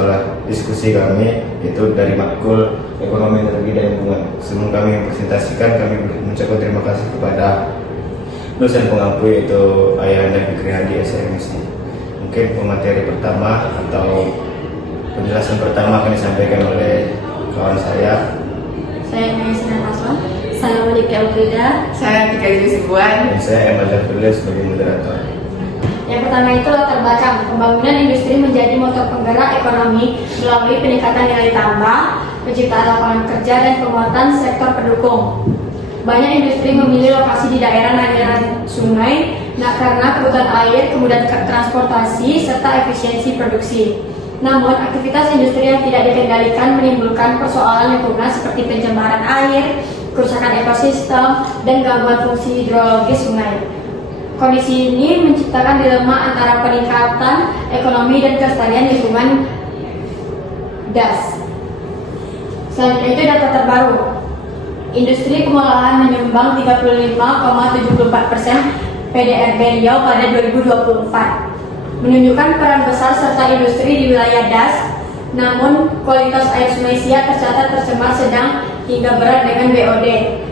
soal diskusi kami itu dari matkul ekonomi energi dan lingkungan. Sebelum kami presentasikan, kami mengucapkan terima kasih kepada dosen pengampu yaitu Ayahanda Fikri Hadi SMSI. Mungkin pemateri pertama atau penjelasan pertama akan disampaikan oleh kawan saya. Saya Naisina Aswan. Saya Monika Elfrida. Saya Tika Yusufwan. Dan saya Emma Jafrila sebagai moderator. Yang pertama itu latar belakang pembangunan industri menjadi motor penggerak ekonomi melalui peningkatan nilai tambah, penciptaan lapangan kerja dan penguatan sektor pendukung. Banyak industri memilih lokasi di daerah aliran sungai, karena kebutuhan air, kemudahan transportasi, serta efisiensi produksi. Namun, aktivitas industri yang tidak dikendalikan menimbulkan persoalan lingkungan seperti pencemaran air, kerusakan ekosistem, dan gangguan fungsi hidrologis sungai. Kondisi ini menciptakan dilema antara peningkatan ekonomi dan kelestarian lingkungan DAS. Selanjutnya itu data terbaru. Industri pengolahan menyumbang 35,74% PDRB Riau pada 2024, menunjukkan peran besar serta industri di wilayah DAS. Namun, kualitas air Sungai Siak tercatat tercemar sedang hingga berat dengan BOD,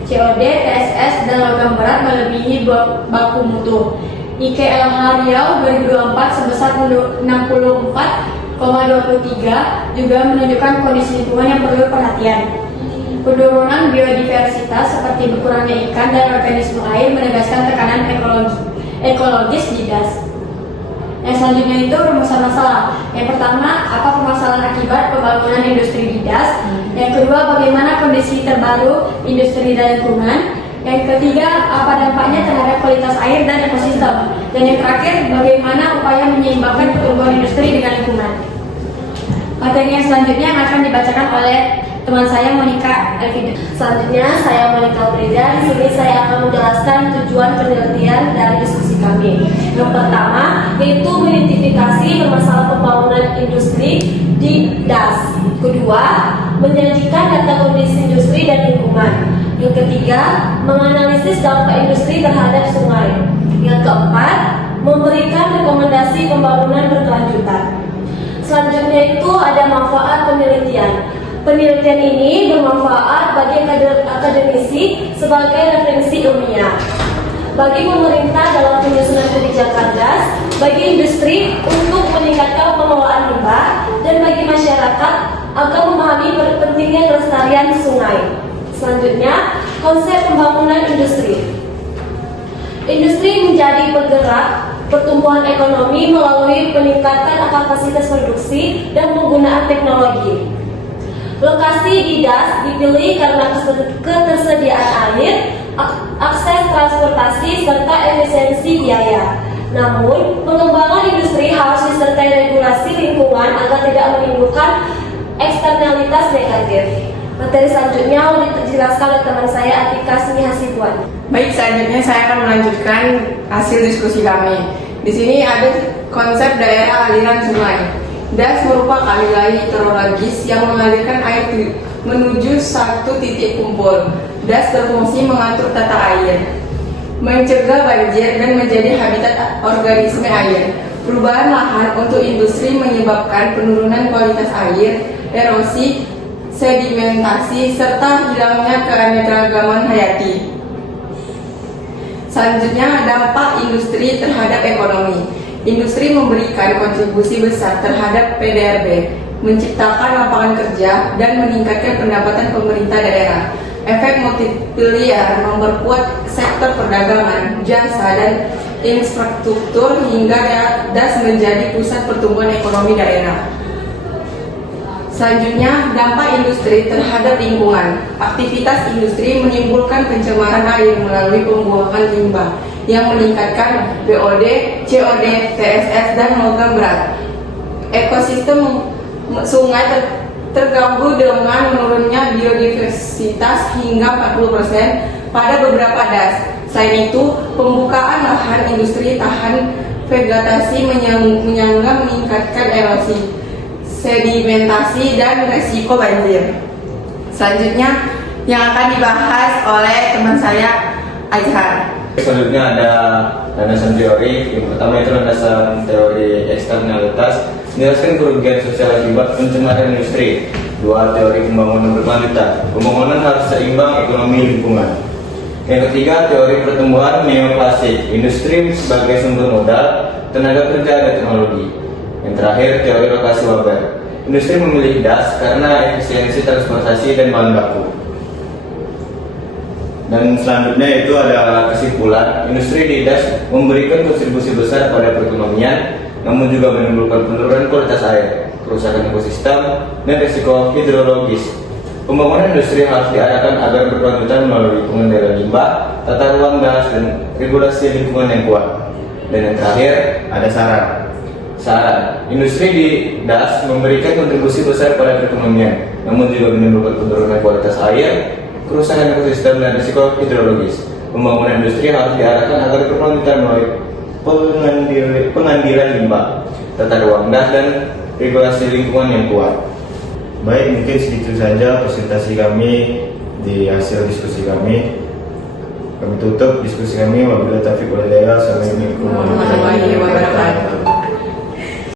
COD, TSS, dan logam berat melebihi baku mutu. IKLH Riau 2024 sebesar 64,23 juga menunjukkan kondisi lingkungan yang perlu perhatian. Penurunan biodiversitas seperti berkurangnya ikan dan organisme air menegaskan tekanan ekologis di DAS. Yang selanjutnya itu rumusan masalah. Yang pertama, apa permasalahan akibat pembangunan industri di DAS? Yang kedua, bagaimana kondisi terbaru industri dan lingkungan? Yang ketiga, apa dampaknya terhadap kualitas air dan ekosistem? Dan yang terakhir, bagaimana upaya menyeimbangkan pertumbuhan industri dengan lingkungan? Materi yang selanjutnya yang akan dibacakan oleh teman saya Monika Elfrida. Selanjutnya saya Monika Elfrida. Di sini saya akan menjelaskan tujuan penelitian dari diskusi kami. Yang pertama yaitu mengidentifikasi permasalahan pembangunan industri di DAS. Kedua, menjanjikan data kondisi industri dan lingkungan. Yang ketiga, menganalisis dampak industri terhadap sungai. Yang keempat, memberikan rekomendasi pembangunan berkelanjutan. Selanjutnya itu ada manfaat penelitian. Penelitian ini bermanfaat bagi akademisi sebagai referensi ilmiah, bagi pemerintah dalam penyusunan kebijakan DAS, bagi industri untuk meningkatkan pengelolaan limbah, dan bagi masyarakat agar memahami pentingnya kelestarian sungai. Selanjutnya, konsep pembangunan industri. Industri menjadi penggerak pertumbuhan ekonomi melalui peningkatan kapasitas produksi dan penggunaan teknologi. Lokasi di DAS dipilih karena ketersediaan air, akses transportasi, serta efisiensi biaya. Namun, pengembangan industri harus disertai regulasi lingkungan agar tidak menimbulkan eksternalitas negatif. Materi selanjutnya dijelaskan oleh teman saya Atika Sini Hasibuan. Baik, selanjutnya saya akan melanjutkan hasil diskusi kami. Di sini ada konsep daerah aliran sungai. DAS merupakan wilayah hidrologis yang mengalirkan air menuju satu titik kumpul. DAS berfungsi mengatur tata air, mencegah banjir, dan menjadi habitat organisme air. Perubahan lahan untuk industri menyebabkan penurunan kualitas air, erosi, sedimentasi, serta hilangnya keanekaragaman hayati. Selanjutnya, dampak industri terhadap ekonomi. Industri memberikan kontribusi besar terhadap PDRB, menciptakan lapangan kerja, dan meningkatkan pendapatan pemerintah daerah. Efek multiplier memperkuat sektor perdagangan, jasa, dan infrastruktur hingga DAS menjadi pusat pertumbuhan ekonomi daerah. Selanjutnya, dampak industri terhadap lingkungan. Aktivitas industri menimbulkan pencemaran air melalui pembuangan limbah yang meningkatkan BOD, COD, TSS, dan logam berat. Ekosistem sungai terganggu dengan menurunnya biodiversitas hingga 40% pada beberapa DAS. Selain itu, pembukaan lahan industri tahan vegetasi menyangga meningkatkan erosi, sedimentasi, dan resiko banjir. Selanjutnya yang akan dibahas oleh teman saya Azhar. Selanjutnya ada landasan teori. Yang pertama itu landasan teori eksternalitas. Menjelaskan kerugian sosial akibat pencemaran industri. 2. Teori pembangunan berkelanjutan. Pembangunan harus seimbang ekonomi lingkungan. Yang ketiga, teori pertumbuhan neoklasik. Industri sebagai sumber modal, tenaga kerja, dan teknologi. Yang terakhir, teori lokasi Waber. Industri memilih das karena efisiensi transportasi dan bahan baku. Dan selanjutnya itu ada kesimpulan, industri di das memberikan kontribusi besar pada perekonomian, namun juga menimbulkan penurunan kualitas air, kerusakan ekosistem, dan risiko hidrologis. Pembangunan industri harus diarahkan agar berkelanjutan melalui pengendalian limbah, tata ruang das, dan regulasi lingkungan yang kuat. Dan yang terakhir ada saran. Industri di das memberikan kontribusi besar pada perekonomian, namun juga menimbulkan penurunan kualitas air, kerusakan ekosistem, dan risiko hidrologis. Pembangunan industri harus diarahkan agar berkelanjutan melalui pengambilan limbah, tata ruang das, dan regulasi lingkungan yang kuat. Baik, mungkin segitu saja presentasi kami di hasil diskusi kami. Kami tutup diskusi kami. Wabillahi taufiq wal hidayah. Assalamualaikum warahmatullahi wabarakatuh.